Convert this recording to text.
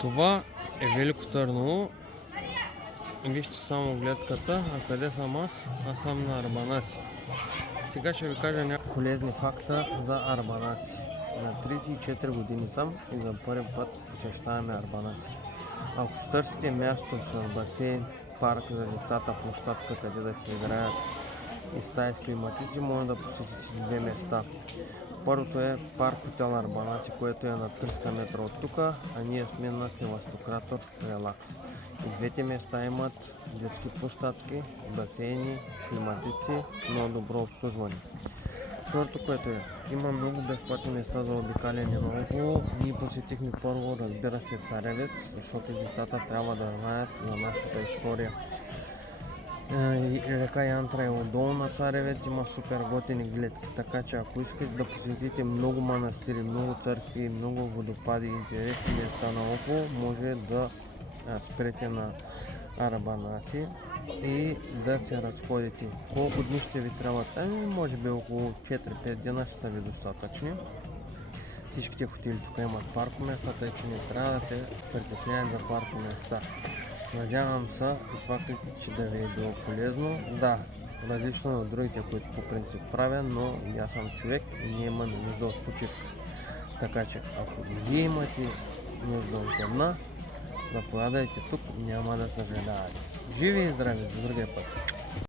Това е Велико Търново. Вижте само гледката. А къде съм аз? Аз съм на Арбанаси. Сега ще ви кажа няколко полезни факта за Арбанаси. На 34 години съм и за първи път посещаваме Арбанаси. Ако ще търсите място с басейн, парк за децата, площадка, къде да се играят и стаи с климатици, може да посетите две места. Първото е парк хотел Арбанаси, което е на 300 метра от тук, а ние сме на Севастократор Релакс. И двете места имат детски площадки, басейни, климатици, много добро обслужване. Второто, което е, има много безплатни места за обикаляне наоколо. Ние посетихме първо, разбира се, Царевец, защото децата трябва да знаят за нашата история. Река Янтра е отдолу на Царевец, има супер готини гледки, така че ако искате да посетите много манастири, много църкви, много водопади, интересни места наоколо, може да спрете на Арбанаси и да се разходите. Колко дни ще ви трябват? Може би около 4-5 дена ще са ви достатъчни. Всичките хотели тук имат паркоместа, тъй че не трябва да се притесняваме за паркоместа. Надявам се и това клипче да ви е било полезно. Да, различно от другите, които по принцип правя, но и аз съм човек и ние имаме нужда от почивка. Така че, ако вие имате нужда от една, заповядайте тук, няма да съжалявате. Живи и здрави, до другия път!